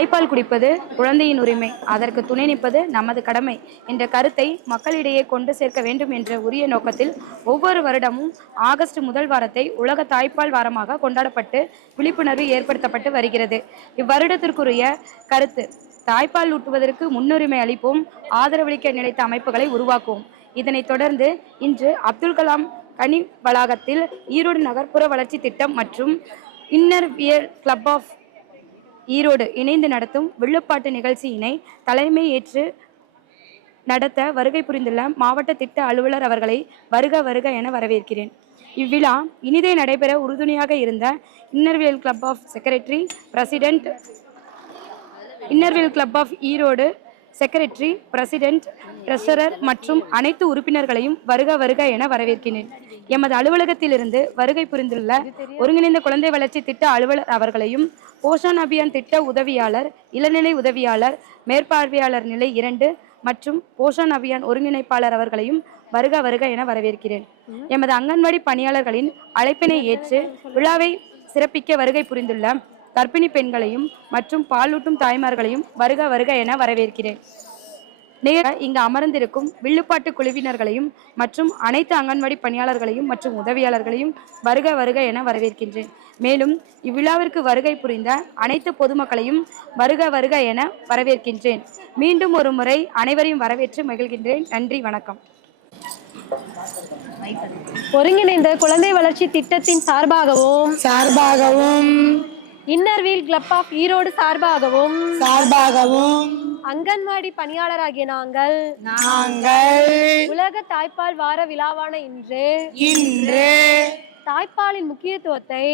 தாய்ப்பால் குடிப்பது குழந்தையின் உரிமை, அதற்கு துணை நிற்பது நமது கடமை என்ற கருத்தை மக்களிடையே கொண்டு சேர்க்க வேண்டும் என்ற உரிய நோக்கத்தில் ஒவ்வொரு வருடமும் ஆகஸ்ட் முதல் வாரத்தை உலக தாய்ப்பால் வாரமாக கொண்டாடப்பட்டு விழிப்புணர்வு ஏற்படுத்தப்பட்டு வருகிறது. இவ்வருடத்திற்குரிய கருத்து தாய்ப்பால் ஊட்டுவதற்கு முன்னுரிமை அளிப்போம், ஆதரவளிக்க நினைத்த அமைப்புகளை உருவாக்குவோம். இதனைத் தொடர்ந்து இன்று அப்துல் கலாம் கனி வளாகத்தில் ஈரோடு நகர்ப்புற வளர்ச்சி திட்டம் மற்றும் இன்னர்வியர் கிளப் ஆஃப் ஈரோடு இணைந்து நடத்தும் வில்லுப்பாட்டு நிகழ்ச்சியினை தலைமை ஏற்று நடத்த வருகை புரிந்துள்ள மாவட்ட திட்ட அலுவலர் அவர்களை வருக வருக என வரவேற்கிறேன். இவ்விழா இனிதே நடைபெற உறுதுணையாக இருந்த Inner Wheel club of secretary president Inner Wheel club of Erode secretary, president, treasurer மற்றும் அனைத்து உறுப்பினர்களையும் வருக வருக என வரவேற்கிறேன். எமது அலுவலகத்திலிருந்து வருகை புரிந்துள்ள ஒருங்கிணைந்த குழந்தை வளர்ச்சி திட்ட அலுவலர் அவர்களையும், போஷன் அபியான் திட்ட உதவியாளர், இளநிலை உதவியாளர், மேற்பார்வையாளர் நிலை 2 மற்றும் போஷன் அபியான் ஒருங்கிணைப்பாளர் அவர்களையும் வருக வருக என வரவேற்கிறேன். எமது அங்கன்வாடி பணியாளர்களின் அழைப்பினை ஏற்று விழாவை சிறப்பிக்க வருகை புரிந்துள்ள கர்ப்பிணி பெண்களையும் மற்றும் பாலூட்டும் தாய்மார்களையும் வருக வருக என வரவேற்கிறேன். இங்கு அமர்ந்திருக்கும் வில்லுப்பாட்டு குழுவினர்களையும் மற்றும் அனைத்து அங்கன்வாடி பணியாளர்களையும் மற்றும் உதவியாளர்களையும் வருக வருக என வரவேற்கின்றேன். மேலும் இவ்விழாவிற்கு வருகை புரிந்த அனைத்து பொதுமக்களையும் வருக வருக என வரவேற்கின்றேன். மீண்டும் ஒரு முறை அனைவரையும் வரவேற்று மகிழ்கின்றேன். நன்றி, வணக்கம். ஒருங்கிணைந்த குழந்தை வளர்ச்சி திட்டத்தின் சார்பாகவும் இன்னர்வீல் கிளப் ஆஃப் ஈரோடு சார்பாகவும் அங்கன்வாடி பணியாளராகிய நாங்கள் உலக தாய்ப்பால் வார விழாவான இன்று தாய்ப்பாலின் முக்கியத்துவத்தை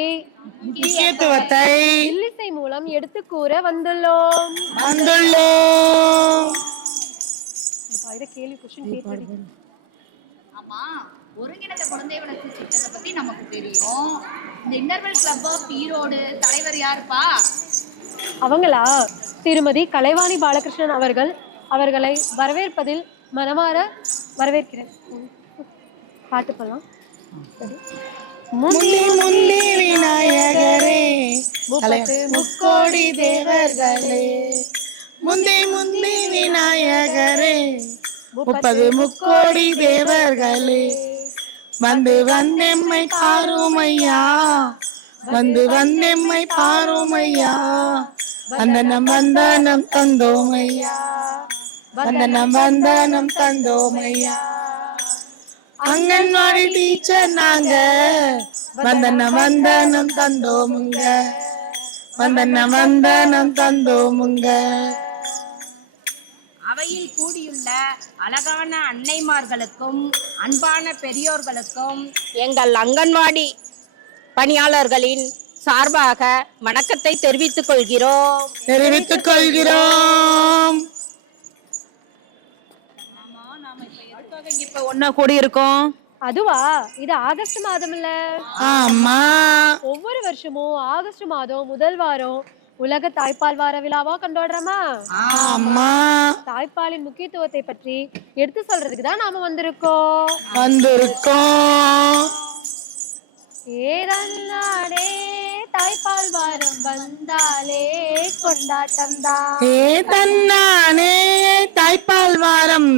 இல்லிசை மூலம் எடுத்து கூற வந்துள்ளோம். ஆமா, ஒருங்கிணைந்த குழந்தை வளர்ச்சி திட்டத்தை பத்தி நமக்கு தெரியும். இந்த இன்னர்வெல் கிளப் ஆஃப் ஈரோடு தலைவர் யாருப்பா? அவங்களா திருமதி கலைவாணி பாலகிருஷ்ணன் அவர்கள். அவர்களை வரவேற்பதில் மனமாற வரவேற்கிறேன். பாட்டு போலாம். விநாயகரே, முக்கோடி தேவர்களே, முந்தி விநாயகரே, 30 முக்கோடி தேவர்களே, வந்தெம்மை பாருமையா, வந்தெம்மை பாருமையா, வந்தனம் தந்தோமையா, வந்தனம் தந்தோமையா. அங்கன்வாடி டீச்சர் நாங்க, வந்தனம் தந்தோமுங்க, வந்தனம் தந்தோமுங்க. அவையில் கூடியுள்ள அழகான அன்னைமார்களுக்கும் அன்பான பெரியோர்களுக்கும் எங்கள் அங்கன்வாடி பணியாளர்களின் சார்பாக வணக்கத்தை தெரிவித்துக் கொள்கிறோம். இப்ப ஒன்னா கூடி இருக்கோம். அதுவா, இது ஆகஸ்ட் மாதம் இல்ல? ஆமா, ஒவ்வொரு வருஷமும் ஆகஸ்ட் மாதம் முதல் வாரம் உலக தாய்ப்பால் வார விழாவா கொண்டாடுறோமா? ஆமா, தாய்ப்பாலின் முக்கியத்துவத்தை பற்றி எடுத்து சொல்றதுக்கு தான் நாம வந்திருக்கோம். ஏதன்னாடே தாய்ப்பால் வாரம் வந்தாலே கொண்டாட்டம் தான். ஏதன்னானே தாய்ப்பால் வாரம்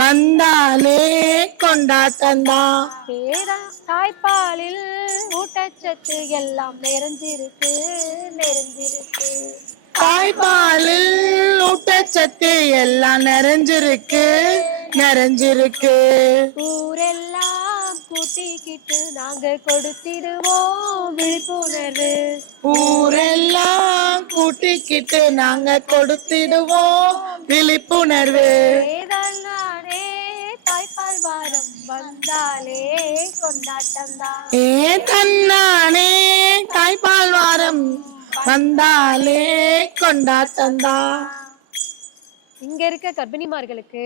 வந்தாலே கொண்டாட்டம் தான். தாய்ப்பாலில் ஊட்டச்சத்து எல்லாம் நிறைஞ்சிருக்கு. தாய்ப்பாலில் ஊட்டச்சத்து எல்லாம் நிறைஞ்சிருக்கு. ஊரெல்லாம் கூட்டிக்கிட்டு நாங்க கொடுத்திடுவோம் விழிப்புணர்வு. ஊரெல்லாம் கூட்டிக்கிட்டு நாங்க கொடுத்திடுவோம் விழிப்புணர்வு. தாய்ப்பால் வாரம் வந்தாலே கொண்டாட்டம் தான். தன்னானே தாய்ப்பால் வாரம் வந்தாலே கொண்டாட்டம் தான். இங்க இருக்க கர்ப்பிணிமார்களுக்கு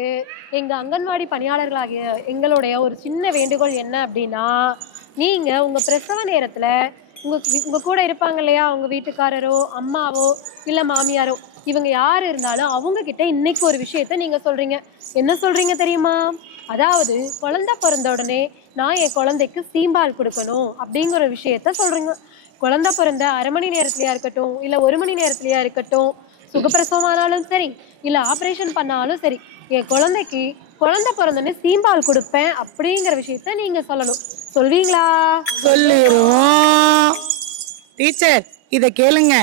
எங்க அங்கன்வாடி பணியாளர்களாகிய எங்களுடைய ஒரு சின்ன வேண்டுகோள் என்ன அப்படின்னா, நீங்க உங்க பிரசவ நேரத்துல உங்க கூட இருப்பாங்க இல்லையா, உங்க வீட்டுக்காரரோ அம்மாவோ இல்ல மாமியாரோ, இவங்க யாரு இருந்தாலும் அவங்க கிட்ட இன்னைக்கு ஒரு விஷயத்த நீங்க சொல்றீங்க. என்ன சொல்றீங்க தெரியுமா? அதாவது குழந்தை பிறந்த உடனே நான் என் குழந்தைக்கு சீம்பால் கொடுக்கணும் அப்படிங்கிற விஷயத்த சொல்றீங்க. குழந்தை பிறந்த அரை மணி நேரத்துலயா இருக்கட்டும் இல்ல 1 மணி நேரத்துலயா இருக்கட்டும், சுகப்பிரசவமானாலும் சரி இல்ல ஆபரேஷன் பண்ணாலும் சரி, என் குழந்தைக்கு குழந்தை பிறந்தோடனே சீம்பால் கொடுப்பேன் அப்படிங்கிற விஷயத்த நீங்க சொல்லணும். சொல்வீங்களா? சொல்லிடுவோம். டீச்சர் இத கேளுங்க.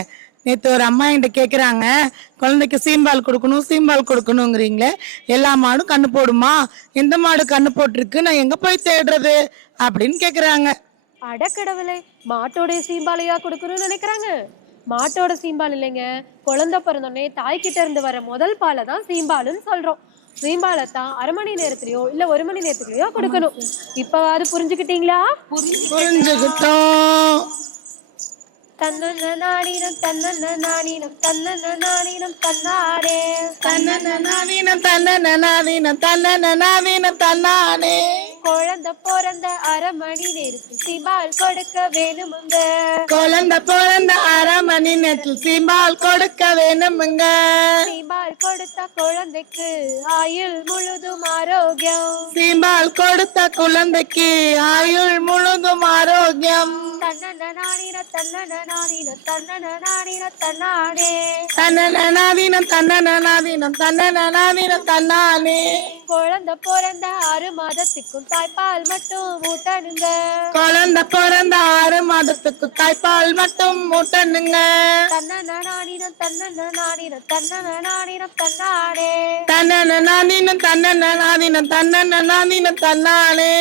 நேத்து ஒரு அம்மா என்கிட்ட கேக்குறாங்க, குழந்தைக்கு சீம்பால் கொடுக்கணும் சீம்பால் கொடுக்கணுங்கிறீங்களே, எல்லா மாடும் கண்ணு போடுமா, எந்த மாடு கண்ணு போட்டிருக்கு, நான் எங்க போய் தேடுறது அப்படின்னு கேக்குறாங்க. அடக்கடவுளே, மாட்டோடைய சீம்பாலையா கொடுக்கணும்னு நினைக்கிறாங்க? மாட்டோட சீம்பால் இல்லைங்க, குழந்தை பிறந்தோடனே தாய்கிட்ட இருந்து வர முதல் பாலை தான் சீம்பாலுன்னு சொல்றோம். சீம்பாலை தான் 1/2 மணி நேரத்திலயோ இல்ல 1 மணி நேரத்திலயோ கொடுக்கணும். இப்ப அது புரிஞ்சுக்கிட்டீங்களா? புரிஞ்சுக்கிட்டோம். தன்னன நானினம் தன்னன நானினம் தன்னன நானினம் தன்னாடே தன்னனனாதீனம் தன்னனனாதீனம் தன்னனனாதீனம் தன்னானே. குழந்தை பிறந்த 1/2 மணி நேரத்தில் சீம்பால் கொடுக்க வேணுமுங்க. குழந்தை பிறந்த 1/2 மணி நேரத்தில் சீம்பால் கொடுக்க வேணுமுங்க. சீம்பால் கொடுத்த குழந்தைக்கு ஆயுள் முழுதும் ஆரோக்கியம். சீம்பால் கொடுத்த குழந்தைக்கு ஆயுள் முழுதும் ஆரோக்கியம். தன்னன நானின தன்னன நானின தன்னன நானின தன்னாடே தன்னனனாதீனம் தன்னனனாதீனம் தன்னனனாதீனம் தன்னானே. குழந்தை பிறந்த 6 மாதத்துக்கும் தாய்ப்பால் மட்டும் ஊட்டணுங்க. குழந்தை பிறந்த 6 மாதத்துக்கு தாய்ப்பால் மட்டும் ஊட்டணுங்க. தன்னன நானின தன்னன நானின தன்னன நானின தன்னாடே தன்னனனாதீனம் தன்னனனாதீனம் தன்னனனாதீனம் தன்னானே.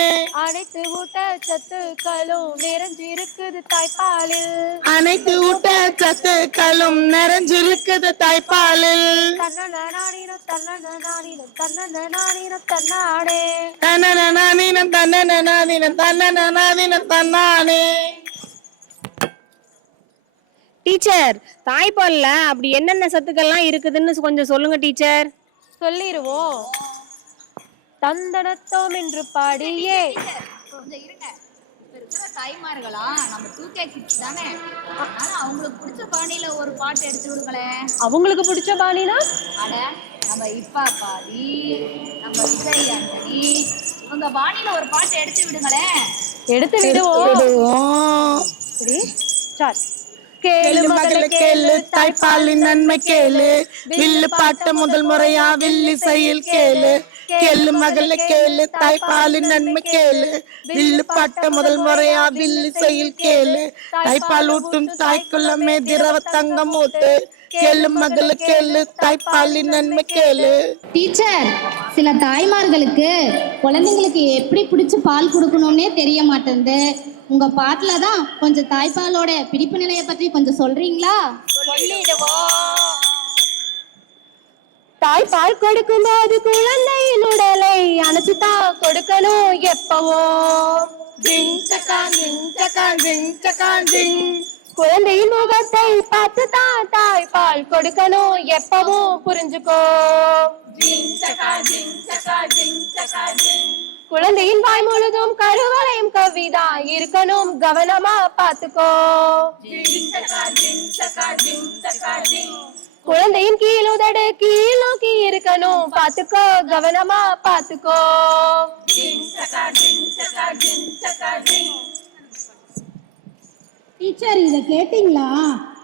அனைத்து ஊட்டச்சத்துக்களும் நிறைஞ்சிருக்குது தாய்ப்பாலில். அனைத்து ஊட்டச்சத்துக்களும் நிறைஞ்சிருக்குது தாய்ப்பாலில். தன்னன நானின தன்னன நானின தன்னன நானின தன்னாடே தன்னனனாதீனம் தன்னனனாதீனம் தன்னனனாதீனம் தன்னானே. டீச்சர், தாய்ப்பால்ல அப்படி என்னென்ன சத்துக்கள்லாம் இருக்குதுன்னு கொஞ்சம் சொல்லுங்க டீச்சர். சொல்லிருவோம். தந்தனத்தோம் என்று பாடியே. கொஞ்சம் இருங்க. இப்ப இருக்கிற தாய்மார்களா நம்ம 2K கிட்ஸ் தானே, அதனால அவங்களுக்கு பிடிச்ச பாணியில ஒரு பாட்டு எடுத்து விடுங்களேன். அவங்களுக்கு பிடிச்ச பாணினா? அட நம்ம இப்பா பாடி நம்ம விஜய் ஆண்டனி இவங்க பாணியில ஒரு பாட்டு எடுத்து விடுங்களேன். எடுத்து விடுவோம். விடுவோம். சரி, ஸ்டார்ட். கேளு மகளே கேளு, தாய்ப்பாலின் நன்மை கேளு, வில்லு பாட்டு முதல் முறையா வில்லிசையில் கேளு. கேளு மகளே கேளு, தாய்ப்பாலின் நன்மை கேளு, வில்லு பாட்டு முதல் முறையா வில்லிசையில் கேளு. தாய்ப்பால் ஊட்டும் தாய்க்குள்ளமே திரவ தங்கம் ஊட்டு. கேளு மகளே கேளு, தாய்ப்பாலின் நன்மை கேளு. டீச்சர், சில தாய்மார்களுக்கு குழந்தைங்களுக்கு எப்படி பிடிச்சி பால் கொடுக்கணும்னே தெரிய மாட்டேங்குது. உங்க பாட்டுல தான் கொஞ்சம் தாய்ப்பாலோட பிடிப்பு நிலையை பற்றி கொஞ்சம் சொல்றீங்களா? தாய்ப்பால் கொடுக்கும் போது குழந்தையின் உடலை அணைச்சுதான் கொடுக்கணும் எப்பவோ. ஜிங் சக்கான் ஜிங் சக்கான் ஜிங் சக்கான் ஜிங். குழந்தையின் முகத்தை பார்த்து தான் தாய்ப்பால் கொடுக்கணும் எப்பவும் புரிஞ்சுக்கோ. குழந்தையின் வாய் முழுதும் கருவளையும் கவிதா இருக்கணும், கவனமா பாத்துக்கோ. குழந்தையின் கீழுதடு கீழ் நோக்கி இருக்கணும், பாத்துக்கோ, கவனமா பாத்துக்கோ. டீச்சர், இதை கேட்டீங்களா?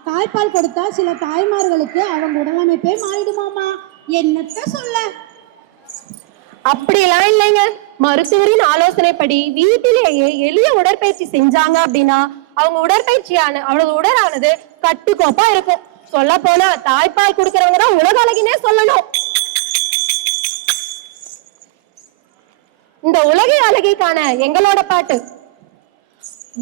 தாய்ப்பால் கொடுத்தா சில தாய்மார்களுக்கு அவங்க உடலமைப்பே மாறிடுமாமா. என்னத்த சொல்ல? அப்படியெல்லாம் இல்லைங்க. மருத்துவரின் ஆலோசனைப்படி வீட்டிலேயே எளிய உடற்பயிற்சி செஞ்சாங்க அப்படின்னா அவங்க அவளோட உடலானது கட்டுக்கோப்பா இருக்கும். சொல்ல போனா தாய்ப்பால் கொடுக்கறவங்க தான் உலக அழகினே சொல்லணும். இந்த உலக அழகிக்கான எங்களோட பாட்டு.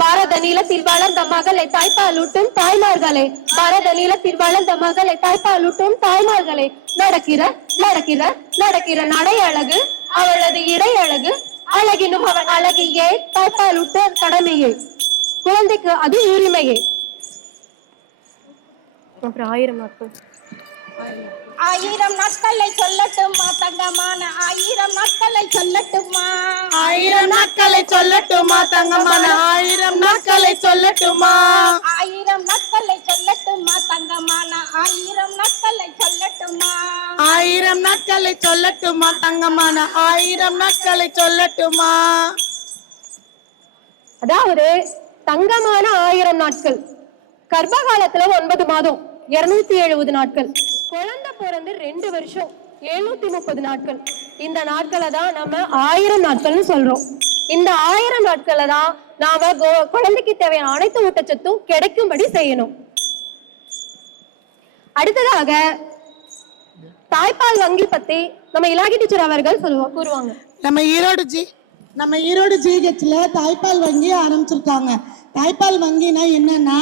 பாரத நீளத்தில் வளர்ந்த மகளை தாய்ப்பாலூட்டும் தாய்மார்களே, பாரத நீளத்தில் வளர்ந்த மகளை தாய்ப்பாலூட்டும் தாய்மார்களே, நடக்கிற நடக்கிற நடக்கிற நடை அழகு அவளது இடை அழகு, அழகினும் அவன் அழகியே, தாய்ப்பாலூட்ட கடமையே, குழந்தைக்கு அது உரிமையே. அப்புறம் 1000 நாட்கள். 1000 நாட்களை சொல்லட்டுமா தங்கமான, 1000 நாட்களை சொல்லட்டுமா, 1000 நாட்களை சொல்லட்டுமா தங்கமான, 1000 நாட்களை சொல்லட்டுமா, 1000 நாட்களை சொல்லட்டுமா தங்கமான, 1000 நாட்களை சொல்லட்டுமா, 1000 நாட்களை சொல்லட்டுமா தங்கமான, 1000 நாட்களை சொல்லட்டுமா. அதாவது தங்கமான 1000 நாட்கள். கர்ப்ப காலத்துல 9 மாதம் 270 நாட்கள். குழந்தை பிறந்து 2 வருஷம் 730 நாட்கள். இந்த நாட்களை தான் நம்ம 1000 நாட்கள்னு சொல்றோம். இந்த 1000 நாட்களை தான் நாம குழந்தைக்கு தேவையான அனைத்து ஊட்டச்சத்தும் கிடைக்கும்படி செய்யணும். அடுத்ததாக தாய்ப்பால் வங்கி பத்தி நம்ம இலாகி டீச்சர் அவர்கள் கூறுவாங்க. நம்ம ஈரோடு ஜிஹெச்ல தாய்ப்பால் வங்கி ஆரம்பிச்சிருக்காங்க. தாய்ப்பால் வங்கினா என்னன்னா,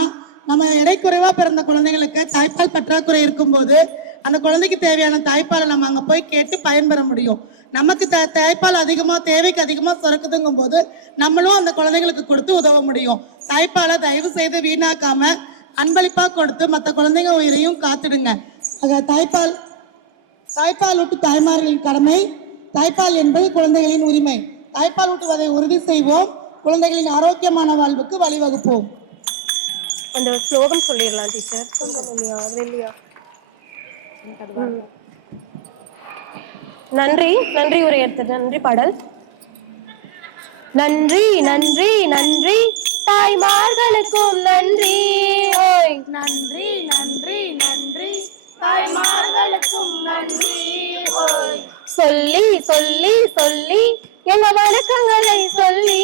நம்ம எடை குறைவா பிறந்த குழந்தைகளுக்கு தாய்ப்பால் பற்றாக்குறை இருக்கும்போது அந்த குழந்தைக்கு தேவையான தாய்ப்பாலை நம்ம அங்க போய் கேட்டு பயன்பெற முடியும். நமக்கு தாய்ப்பால் தேவைக்கு அதிகமா சுரக்குதுங்கும் போது நம்மளும் அந்த குழந்தைங்களுக்கு கொடுத்து உதவ முடியும். தாய்ப்பாலை தயவு செய்து வீணாக்காம அன்பளிப்பா கொடுத்து மற்ற குழந்தைங்க உயிரையும் காத்துடுங்க. தாய்ப்பால் ஊட்டு தாய்மார்களின் கடமை. தாய்ப்பால் என்பது குழந்தைகளின் உரிமை. தாய்ப்பால் ஊட்டுவதை உறுதி செய்வோம். குழந்தைகளின் ஆரோக்கியமான வாழ்வுக்கு வழிவகுப்போம். அந்த ஸ்லோகம் சொல்லிடலாம் டீச்சர். நன்றி உரையேற்ற நன்றி பாடல். நன்றி நன்றி நன்றி தாய்மார்களுக்கும் நன்றி. ஓய் நன்றி நன்றி நன்றி தாய்மார்களுக்கும் நன்றி. ஓய் சொல்லி சொல்லி சொல்லி எங்க வணக்கங்களை சொல்லி.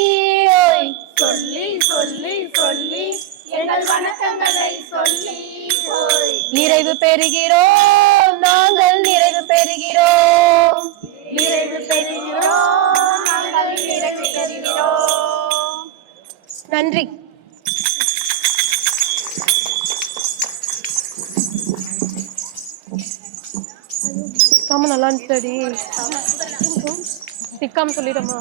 ஓய் சொல்லி சொல்லி சொல்லி எங்கள் வணக்கங்களை சொல்லி. ஓய் நிறைவு பெறுகிறோம், நாங்கள் நிறைவு பெறுகிறோம். நிறைவு பெறுகிறோம், நாங்கள் நிறைவு பெறுகிறோம். நன்றி. சிக்காம நல்லா இருந்துச்சு. சிக்காம சொல்லிடுமா?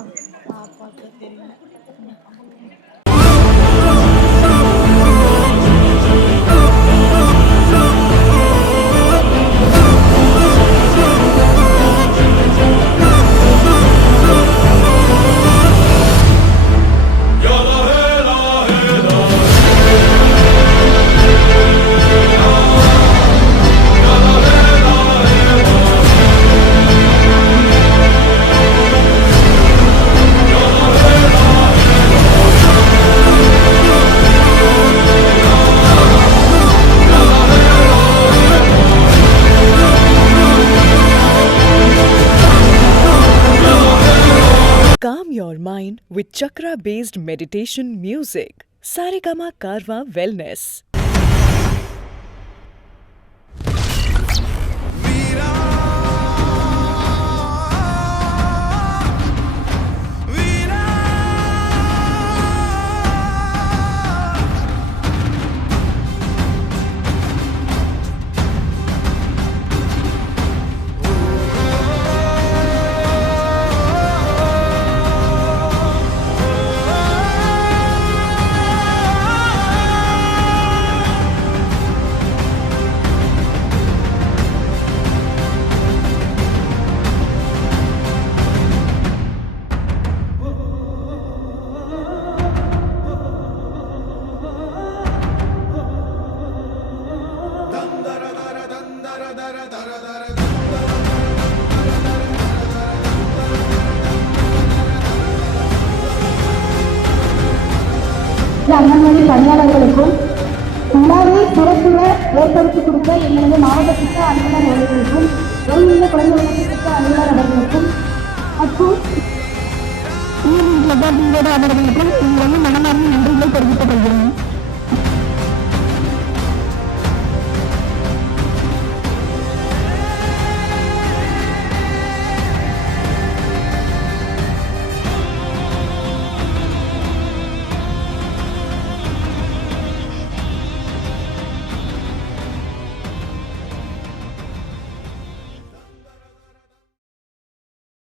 Calm your mind with chakra-based meditation music. Saregama Karwa Wellness. Anganwadi பணியாளர்களுக்கும் உணவை சிறப்புற ஏற்படுத்தி கொடுத்த எங்களது மாவட்ட திட்ட அலுவலர் அவர்களுக்கும் ஒருங்கிணைந்த குழந்தை வளர்ச்சி திட்ட அலுவலர் அவர்களுக்கும் மற்றும் அவர்களுக்கும் உங்களது மனமார்ந்த நன்றிகளை தெரிவித்துக் கொள்கிறேன்.